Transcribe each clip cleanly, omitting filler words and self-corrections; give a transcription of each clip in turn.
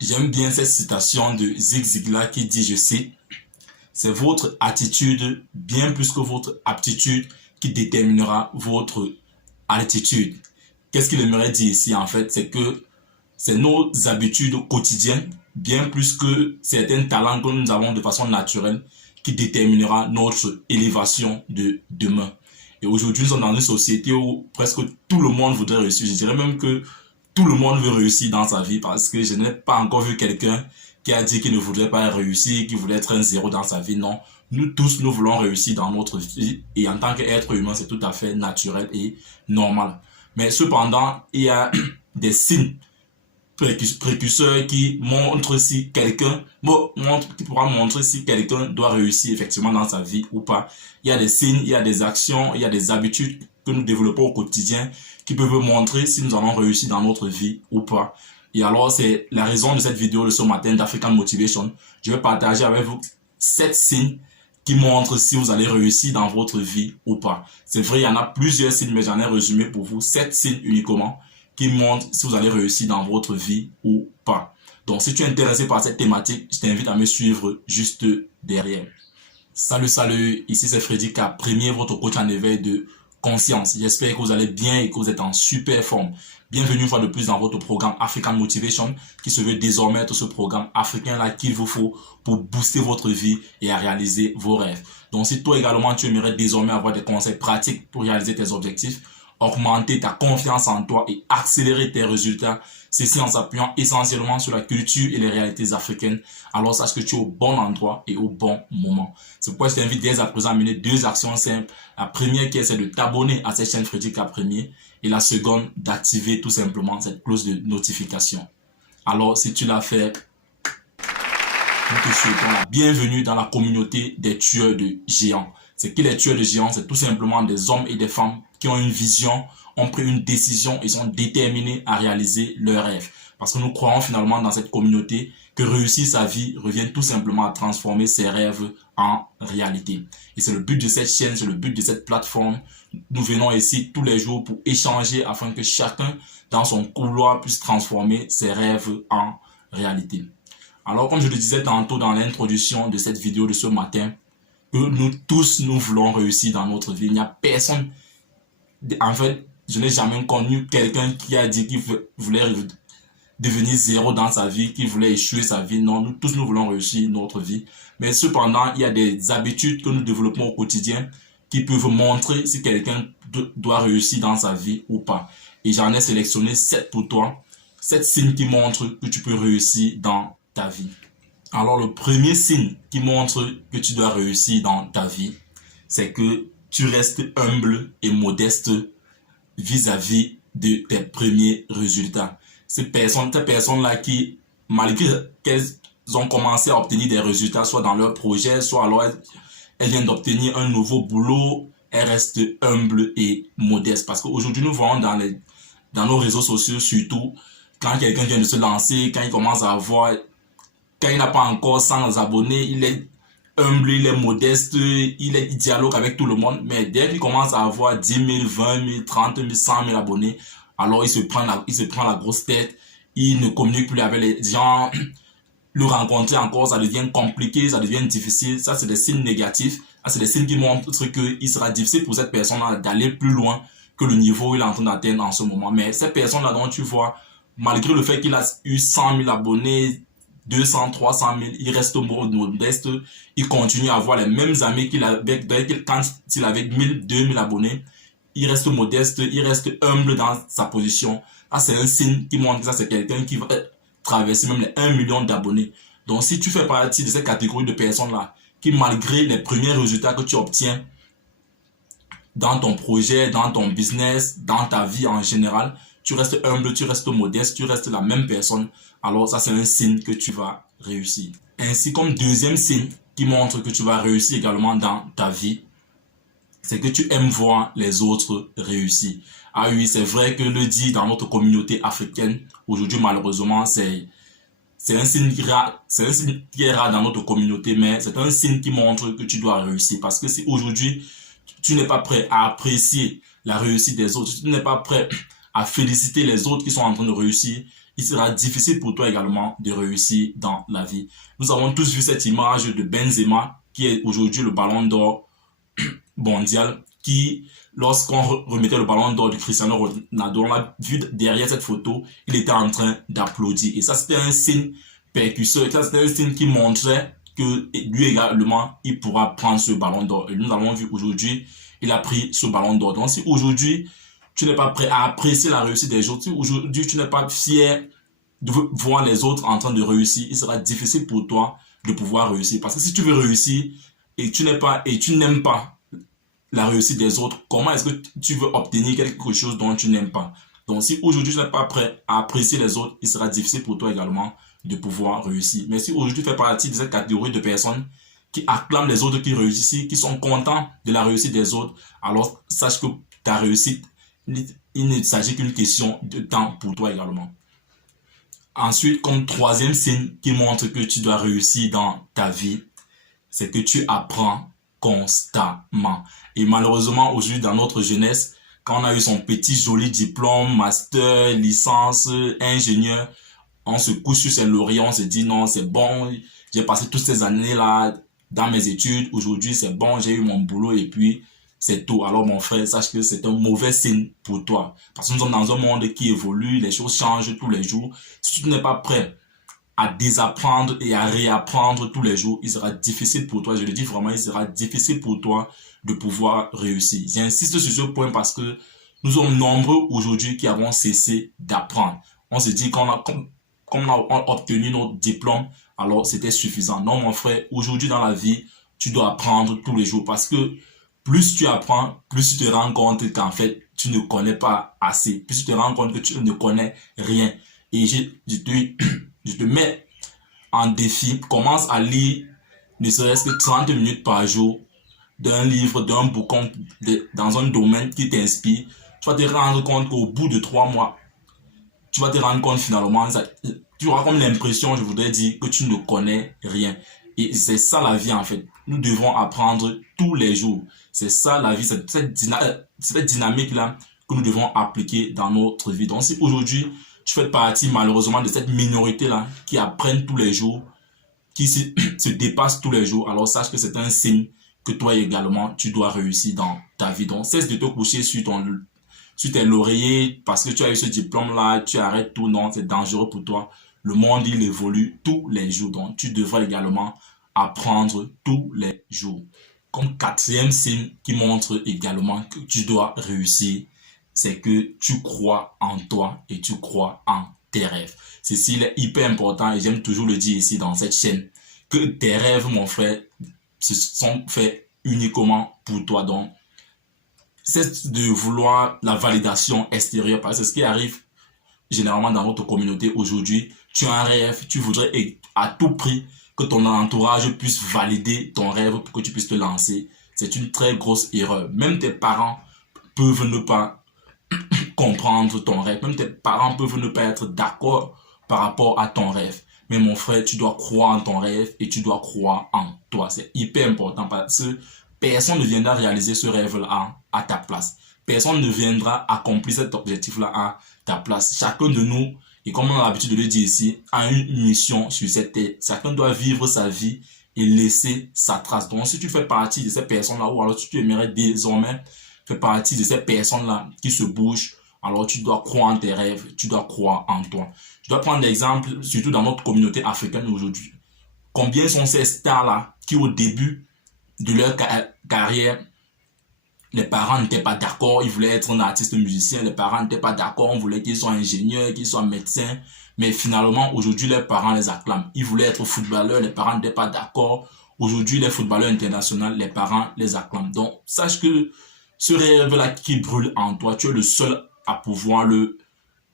J'aime bien cette citation de Zig Ziglar qui dit, je cite, c'est votre attitude bien plus que votre aptitude qui déterminera votre altitude. Qu'est-ce qu'il aimerait dire ici en fait? C'est que c'est nos habitudes quotidiennes, bien plus que certains talents que nous avons de façon naturelle, qui déterminera notre élévation de demain. Et aujourd'hui, nous sommes dans une société où presque tout le monde voudrait réussir. Je dirais même que tout le monde veut réussir dans sa vie parce que je n'ai pas encore vu quelqu'un qui a dit qu'il ne voudrait pas réussir, qu'il voulait être un zéro dans sa vie. Non, nous tous, nous voulons réussir dans notre vie et en tant qu'être humain, c'est tout à fait naturel et normal. Mais cependant, il y a des signes précurseurs qui montrent si quelqu'un qui pourra montrer si quelqu'un doit réussir effectivement dans sa vie ou pas. Il y a des signes, il y a des actions, il y a des habitudes que nous développons au quotidien qui peuvent montrer si nous allons réussir dans notre vie ou pas. Et alors, c'est la raison de cette vidéo de ce matin d'African Motivation. Je vais partager avec vous 7 signes qui montrent si vous allez réussir dans votre vie ou pas. C'est vrai, il y en a plusieurs signes, mais j'en ai résumé pour vous 7 signes uniquement qui montrent si vous allez réussir dans votre vie ou pas. Donc, si tu es intéressé par cette thématique, je t'invite à me suivre juste derrière. Salut, ici c'est Freddy K, premier votre coach en éveil de conscience. J'espère que vous allez bien et que vous êtes en super forme. Bienvenue une fois de plus dans votre programme African Motivation qui se veut désormais être ce programme africain-là qu'il vous faut pour booster votre vie et à réaliser vos rêves. Donc si toi également tu aimerais désormais avoir des conseils pratiques pour réaliser tes objectifs, augmenter ta confiance en toi et accélérer tes résultats, ceci en s'appuyant essentiellement sur la culture et les réalités africaines, alors sache que tu es au bon endroit et au bon moment. C'est pourquoi je t'invite dès à présent à mener 2 actions simples. La première qui est de t'abonner à cette chaîne Freddy K Premier et la seconde d'activer tout simplement cette cloche de notification. Alors si tu l'as fait, nous te souhaitons la bienvenue dans la communauté des tueurs de géants. C'est qui les tueurs de géants? C'est tout simplement des hommes et des femmes qui ont une vision, ont pris une décision et sont déterminés à réaliser leurs rêves. Parce que nous croyons finalement dans cette communauté que réussir sa vie revient tout simplement à transformer ses rêves en réalité. Et c'est le but de cette chaîne, c'est le but de cette plateforme. Nous venons ici tous les jours pour échanger afin que chacun dans son couloir puisse transformer ses rêves en réalité. Alors comme je le disais tantôt dans l'introduction de cette vidéo de ce matin, que nous tous nous voulons réussir dans notre vie. Il n'y a personne, en fait, je n'ai jamais connu quelqu'un qui a dit qu'il voulait devenir zéro dans sa vie, qu'il voulait échouer sa vie. Non, nous tous nous voulons réussir notre vie. Mais cependant, il y a des habitudes que nous développons au quotidien qui peuvent montrer si quelqu'un doit réussir dans sa vie ou pas. Et j'en ai sélectionné 7 pour toi. 7 signes qui montrent que tu peux réussir dans ta vie. Alors, le premier signe qui montre que tu dois réussir dans ta vie, c'est que tu restes humble et modeste vis-à-vis de tes premiers résultats. Ces personnes-là qui, malgré qu'elles ont commencé à obtenir des résultats, soit dans leur projet, soit alors elles viennent d'obtenir un nouveau boulot, elles restent humbles et modestes. Parce qu'aujourd'hui, nous voyons dans nos réseaux sociaux, surtout, quand quelqu'un vient de se lancer, quand il commence à avoir... Quand il n'a pas encore 100 abonnés, il est humble, il est modeste, il dialogue avec tout le monde. Mais dès qu'il commence à avoir 10 000, 20 000, 30 000, 100 000 abonnés, alors il se prend la grosse tête, il ne communique plus avec les gens, le rencontrer encore, ça devient compliqué, ça devient difficile. Ça, c'est des signes négatifs. Ça, c'est des signes qui montrent qu'il sera difficile pour cette personne-là d'aller plus loin que le niveau qu'il est en train d'atteindre en ce moment. Mais cette personne-là dont tu vois, malgré le fait qu'il a eu 100 000 abonnés, 200, 300 000, il reste modeste, il continue à avoir les mêmes amis qu'il avait quand il avait 1000, 2000 abonnés, il reste modeste, il reste humble dans sa position. Ça, c'est un signe qui montre que ça, c'est quelqu'un qui va traverser même les 1 million d'abonnés. Donc, si tu fais partie de cette catégorie de personnes-là, qui malgré les premiers résultats que tu obtiens dans ton projet, dans ton business, dans ta vie en général, tu restes humble, tu restes modeste, tu restes la même personne, alors ça c'est un signe que tu vas réussir. Ainsi comme deuxième signe qui montre que tu vas réussir également dans ta vie, c'est que tu aimes voir les autres réussir. Ah oui, c'est vrai que le dit dans notre communauté africaine, aujourd'hui malheureusement c'est un signe qui est rare dans notre communauté, mais c'est un signe qui montre que tu dois réussir. Parce que si aujourd'hui tu n'es pas prêt à apprécier la réussite des autres, si tu n'es pas prêt à féliciter les autres qui sont en train de réussir, il sera difficile pour toi également de réussir dans la vie. Nous avons tous vu cette image de Benzema, qui est aujourd'hui le ballon d'or mondial, qui, lorsqu'on remettait le ballon d'or de Cristiano Ronaldo, on a vu derrière cette photo, il était en train d'applaudir. Et ça, c'était un signe percusseur, ça, c'était un signe qui montrait que lui également, il pourra prendre ce ballon d'or. Et nous avons vu aujourd'hui, il a pris ce ballon d'or. Donc, si aujourd'hui, tu n'es pas prêt à apprécier la réussite des autres, si aujourd'hui, tu n'es pas fier de voir les autres en train de réussir, il sera difficile pour toi de pouvoir réussir. Parce que si tu veux réussir et tu n'aimes pas la réussite des autres, comment est-ce que tu veux obtenir quelque chose dont tu n'aimes pas? Donc, si aujourd'hui tu n'es pas prêt à apprécier les autres, il sera difficile pour toi également de pouvoir réussir. Mais si aujourd'hui tu fais partie de cette catégorie de personnes qui acclament les autres qui réussissent, qui sont contents de la réussite des autres, alors sache que ta réussite, il ne s'agit qu'une question de temps pour toi également. Ensuite, comme troisième signe qui montre que tu dois réussir dans ta vie, c'est que tu apprends constamment. Et malheureusement, aujourd'hui, dans notre jeunesse, quand on a eu son petit joli diplôme, master, licence, ingénieur, on se couche sur ses lauriers, on se dit non, c'est bon, j'ai passé toutes ces années-là dans mes études, aujourd'hui c'est bon, j'ai eu mon boulot et puis c'est tout. Alors mon frère, sache que c'est un mauvais signe pour toi. Parce que nous sommes dans un monde qui évolue, les choses changent tous les jours. Si tu n'es pas prêt à désapprendre et à réapprendre tous les jours, il sera difficile pour toi, je le dis vraiment, il sera difficile pour toi de pouvoir réussir. J'insiste sur ce point parce que nous sommes nombreux aujourd'hui qui avons cessé d'apprendre. On se dit qu'on a obtenu notre diplôme, alors c'était suffisant. Non mon frère, aujourd'hui dans la vie, tu dois apprendre tous les jours parce que plus tu apprends, plus tu te rends compte qu'en fait, tu ne connais pas assez. Plus tu te rends compte que tu ne connais rien. Et je te mets en défi, commence à lire ne serait-ce que 30 minutes par jour d'un livre, d'un bouquin, dans un domaine qui t'inspire. Tu vas te rendre compte qu'au bout de 3 mois, tu vas te rendre compte finalement, tu auras comme l'impression, je voudrais dire, que tu ne connais rien. Et c'est ça la vie en fait. Nous devons apprendre tous les jours. C'est ça la vie, cette dynamique-là que nous devons appliquer dans notre vie. Donc si aujourd'hui, tu fais partie malheureusement de cette minorité-là qui apprennent tous les jours, qui se dépassent tous les jours, alors sache que c'est un signe que toi également, tu dois réussir dans ta vie. Donc cesse de te coucher sur tes lauriers parce que tu as eu ce diplôme-là, tu arrêtes tout. Non, c'est dangereux pour toi. Le monde, il évolue tous les jours. Donc, tu devrais également apprendre tous les jours. Comme quatrième signe qui montre également que tu dois réussir, c'est que tu crois en toi et tu crois en tes rêves. Ceci est hyper important et j'aime toujours le dire ici dans cette chaîne, que tes rêves, mon frère, se sont faits uniquement pour toi. Donc, cesse de vouloir la validation extérieure parce que ce qui arrive généralement dans notre communauté aujourd'hui, tu as un rêve, tu voudrais à tout prix que ton entourage puisse valider ton rêve pour que tu puisses te lancer. C'est une très grosse erreur. Même tes parents peuvent ne pas comprendre ton rêve. Même tes parents peuvent ne pas être d'accord par rapport à ton rêve. Mais mon frère, tu dois croire en ton rêve et tu dois croire en toi. C'est hyper important parce que personne ne viendra réaliser ce rêve-là à ta place. Personne ne viendra accomplir cet objectif-là à ta place. Chacun de nous, et comme on a l'habitude de le dire ici, a une mission sur cette terre. Chacun doit vivre sa vie et laisser sa trace. Donc, si tu fais partie de ces personnes-là, ou alors si tu aimerais désormais faire partie de ces personnes-là qui se bougent, alors tu dois croire en tes rêves, tu dois croire en toi. Je dois prendre l'exemple, surtout dans notre communauté africaine aujourd'hui. Combien sont ces stars-là qui, au début de leur carrière, les parents n'étaient pas d'accord, ils voulaient être un artiste musicien, les parents n'étaient pas d'accord, on voulait qu'ils soient ingénieurs, qu'ils soient médecins, mais finalement, aujourd'hui, les parents les acclament. Ils voulaient être footballeurs, les parents n'étaient pas d'accord. Aujourd'hui, les footballeurs internationaux, les parents les acclament. Donc, sache que ce rêve-là qui brûle en toi, tu es le seul à pouvoir le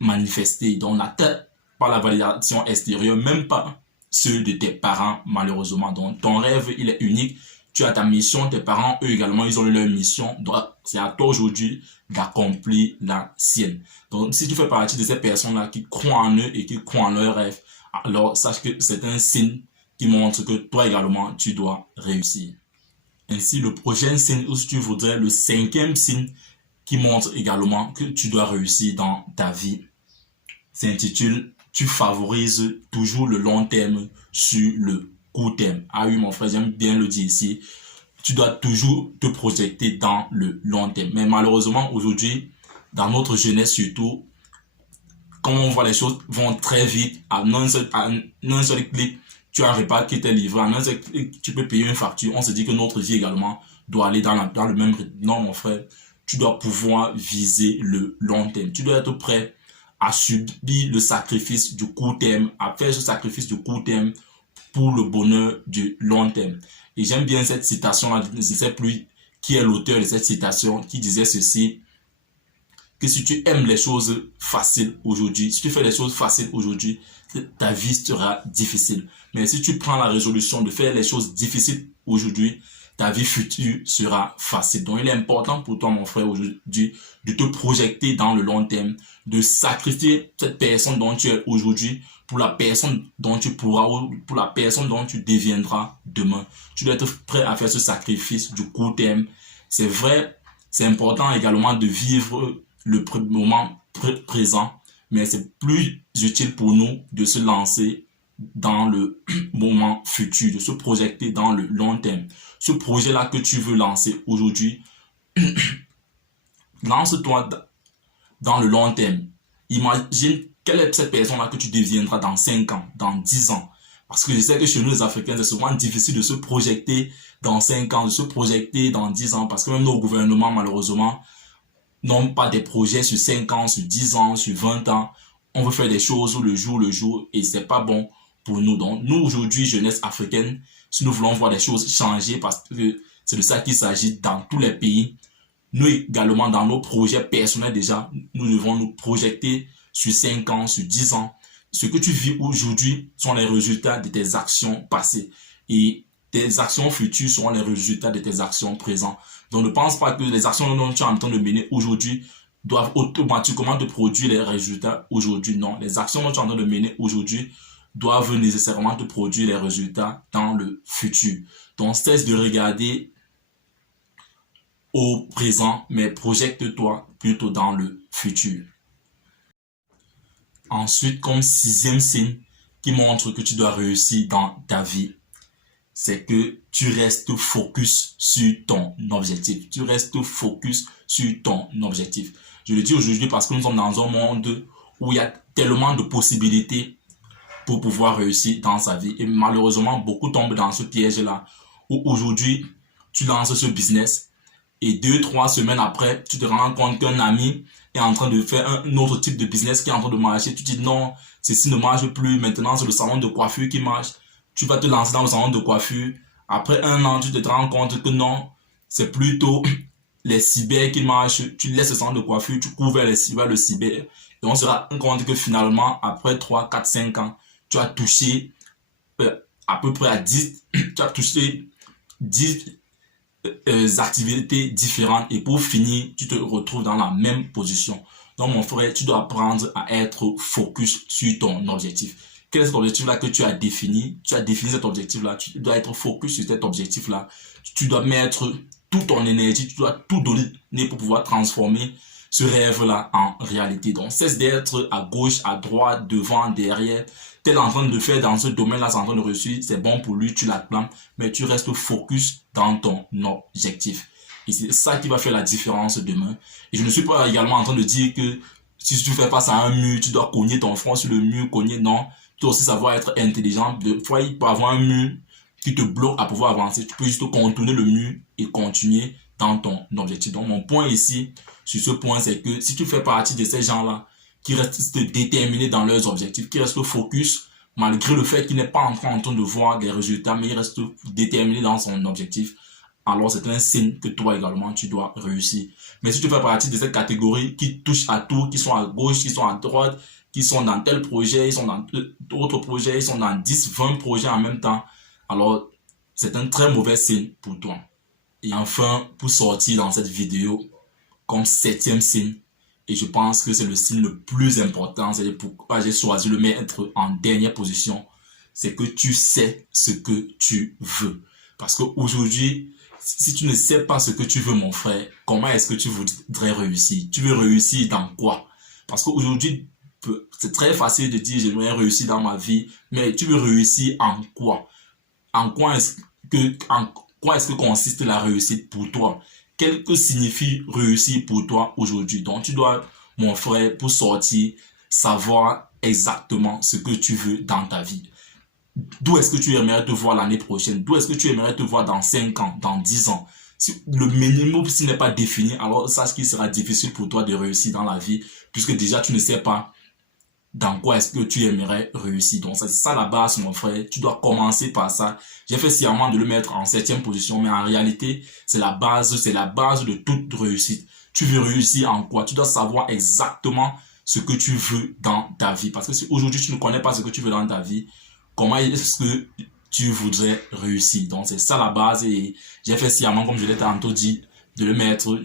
manifester. Donc, n'attends pas la validation extérieure, même pas ceux de tes parents, malheureusement. Donc, ton rêve, il est unique. Tu as ta mission, tes parents, eux également, ils ont leur mission. Donc, c'est à toi aujourd'hui d'accomplir la sienne. Donc, si tu fais partie de ces personnes-là qui croient en eux et qui croient en leurs rêves, alors sache que c'est un signe qui montre que toi également, tu dois réussir. Ainsi, le prochain signe, ou si tu voudrais, le cinquième signe qui montre également que tu dois réussir dans ta vie, s'intitule « tu favorises toujours le long terme sur le court terme. Ah oui, mon frère, j'aime bien le dire ici. Tu dois toujours te projeter dans le long terme. Mais malheureusement, aujourd'hui, dans notre jeunesse surtout, quand on voit les choses vont très vite, à un seul clic, tu as un repas qui t'est livré, à un seul clic, tu peux payer une facture. On se dit que notre vie également doit aller dans le même rythme. Non, mon frère, tu dois pouvoir viser le long terme. Tu dois être prêt à subir le sacrifice du court terme, à faire ce sacrifice du court terme pour le bonheur du long terme. Et j'aime bien cette citation-là, je ne sais plus qui est l'auteur de cette citation, qui disait ceci, que si tu aimes les choses faciles aujourd'hui, si tu fais les choses faciles aujourd'hui, ta vie sera difficile. Mais si tu prends la résolution de faire les choses difficiles aujourd'hui, ta vie future sera facile. Donc, il est important pour toi, mon frère, aujourd'hui, de te projeter dans le long terme, de sacrifier cette personne dont tu es aujourd'hui pour la personne dont tu pourras ou pour la personne dont tu deviendras demain. Tu dois être prêt à faire ce sacrifice du court terme. C'est vrai, c'est important également de vivre le moment présent, mais c'est plus utile pour nous de se lancer dans le moment futur, de se projeter dans le long terme. Ce projet-là que tu veux lancer aujourd'hui, lance-toi dans le long terme. Imagine quelle est cette personne-là que tu deviendras dans 5 ans, dans 10 ans. Parce que je sais que chez nous, les Africains, c'est souvent difficile de se projeter dans 5 ans, de se projeter dans 10 ans, parce que même nos gouvernements, malheureusement, n'ont pas des projets sur 5 ans, sur 10 ans, sur 20 ans. On veut faire des choses le jour, et c'est pas bon pour nous. Donc, nous, aujourd'hui, jeunesse africaine, si nous voulons voir les choses changer, parce que c'est de ça qu'il s'agit dans tous les pays, nous également, dans nos projets personnels déjà, nous devons nous projeter sur 5 ans, sur 10 ans. Ce que tu vis aujourd'hui sont les résultats de tes actions passées. Et tes actions futures seront les résultats de tes actions présentes. Donc, ne pense pas que les actions dont tu es en train de mener aujourd'hui doivent automatiquement te produire les résultats aujourd'hui. Non, les actions dont tu es en train de mener aujourd'hui doivent nécessairement te produire les résultats dans le futur. Donc, cesse de regarder au présent, mais projette-toi plutôt dans le futur. Ensuite, comme 6e signe qui montre que tu dois réussir dans ta vie, c'est que tu restes focus sur ton objectif. Tu restes focus sur ton objectif. Je le dis aujourd'hui parce que nous sommes dans un monde où il y a tellement de possibilités pour pouvoir réussir dans sa vie. Et malheureusement, beaucoup tombent dans ce piège-là où aujourd'hui, tu lances ce business et 2-3 semaines après, tu te rends compte qu'un ami est en train de faire un autre type de business qui est en train de marcher. Tu te dis non, ceci ne marche plus. Maintenant, c'est le salon de coiffure qui marche. Tu vas te lancer dans le salon de coiffure. Après 1 an, tu te rends compte que non, c'est plutôt les cyber qui marchent. Tu laisses le salon de coiffure, tu couvres le cyber. Et on se rend compte que finalement, après 3, 4, 5 ans, tu as touché à peu près à 10, tu as touché 10 activités différentes et pour finir, tu te retrouves dans la même position. Donc, mon frère, tu dois apprendre à être focus sur ton objectif. Quel est cet objectif-là que tu as défini? Tu as défini cet objectif-là. Tu dois être focus sur cet objectif-là. Tu dois mettre toute ton énergie, tu dois tout donner pour pouvoir transformer ce rêve-là en réalité. Donc, cesse d'être à gauche, à droite, devant, derrière. Tu es en train de faire dans ce domaine-là, c'est en train de réussir, c'est bon pour lui, tu l'acclames, mais tu restes focus dans ton objectif. Et c'est ça qui va faire la différence demain. Et je ne suis pas également en train de dire que si tu fais face à un mur, tu dois cogner ton front sur le mur, cogner, non. Tu dois aussi savoir être intelligent. Des fois, il peut y avoir un mur qui te bloque à pouvoir avancer. Tu peux juste contourner le mur et continuer dans ton objectif. Donc, mon point ici, sur ce point, c'est que si tu fais partie de ces gens-là, qui restent déterminés dans leurs objectifs, qui restent focus, malgré le fait qu'il n'est pas en train de voir des résultats, mais il reste déterminé dans son objectif, alors c'est un signe que toi également, tu dois réussir. Mais si tu fais partie de cette catégorie qui touche à tout, qui sont à gauche, qui sont à droite, qui sont dans tel projet, ils sont dans d'autres projets, ils sont dans 10, 20 projets en même temps, alors c'est un très mauvais signe pour toi. Et enfin, pour sortir dans cette vidéo, comme 7e signe, et je pense que c'est le signe le plus important, c'est pourquoi j'ai choisi de le mettre en dernière position, c'est que tu sais ce que tu veux. Parce qu'aujourd'hui, si tu ne sais pas ce que tu veux, mon frère, comment est-ce que tu voudrais réussir? Tu veux réussir dans quoi? Parce qu'aujourd'hui, C'est très facile de dire j'aimerais réussir dans ma vie, mais tu veux réussir en quoi? En quoi est-ce que consiste la réussite pour toi? Qu'est-ce que signifie réussir pour toi aujourd'hui? Donc tu dois, mon frère, pour sortir, savoir exactement ce que tu veux dans ta vie. D'où est-ce que tu aimerais te voir l'année prochaine? D'où est-ce que tu aimerais te voir dans 5 ans, dans 10 ans? Si le minimum s'il n'est pas défini, alors sache qu'il sera difficile pour toi de réussir dans la vie, puisque déjà tu ne sais pas dans quoi est-ce que tu aimerais réussir. Donc c'est ça la base, mon frère. Tu dois commencer par ça. J'ai fait sciemment de le mettre en 7e position, mais en réalité, c'est la base de toute réussite. Tu veux réussir en quoi? Tu dois savoir exactement ce que tu veux dans ta vie. Parce que si aujourd'hui tu ne connais pas ce que tu veux dans ta vie, comment est-ce que tu voudrais réussir? Donc c'est ça la base, et j'ai fait sciemment, comme je l'ai tantôt dit, de le mettre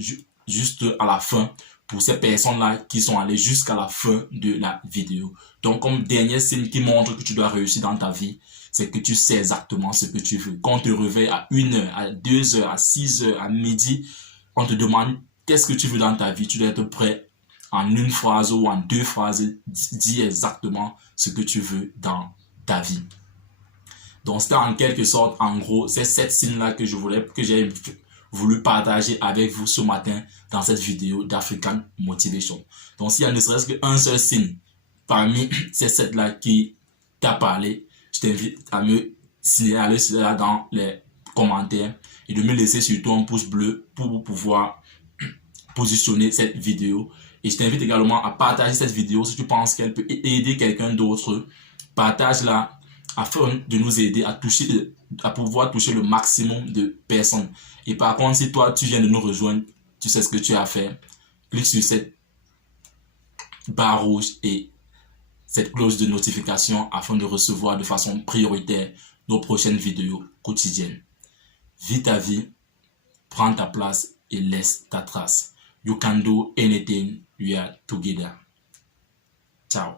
juste à la fin pour ces personnes-là qui sont allées jusqu'à la fin de la vidéo. Donc comme dernier signe qui montre que tu dois réussir dans ta vie, c'est que tu sais exactement ce que tu veux. Quand on te réveille à 1h, à 2h, à 6h, à midi, on te demande qu'est-ce que tu veux dans ta vie. Tu dois être prêt en une phrase ou en 2 phrases, dire exactement ce que tu veux dans ta vie. Donc c'était en quelque sorte, en gros, c'est 7 signes-là que j'ai voulu partager avec vous ce matin dans cette vidéo d'African Motivation. Donc s'il y a ne serait-ce qu'un seul signe parmi ces 7-là qui t'a parlé, je t'invite à me signaler cela dans les commentaires et de me laisser surtout un pouce bleu pour pouvoir positionner cette vidéo. Et je t'invite également à partager cette vidéo si tu penses qu'elle peut aider quelqu'un d'autre. Partage-la afin de nous aider à pouvoir toucher le maximum de personnes. Et par contre, si toi, tu viens de nous rejoindre, tu sais ce que tu as à faire. Clique sur cette barre rouge et cette cloche de notification afin de recevoir de façon prioritaire nos prochaines vidéos quotidiennes. Vis ta vie, prends ta place et laisse ta trace. You can do anything, we are together. Ciao.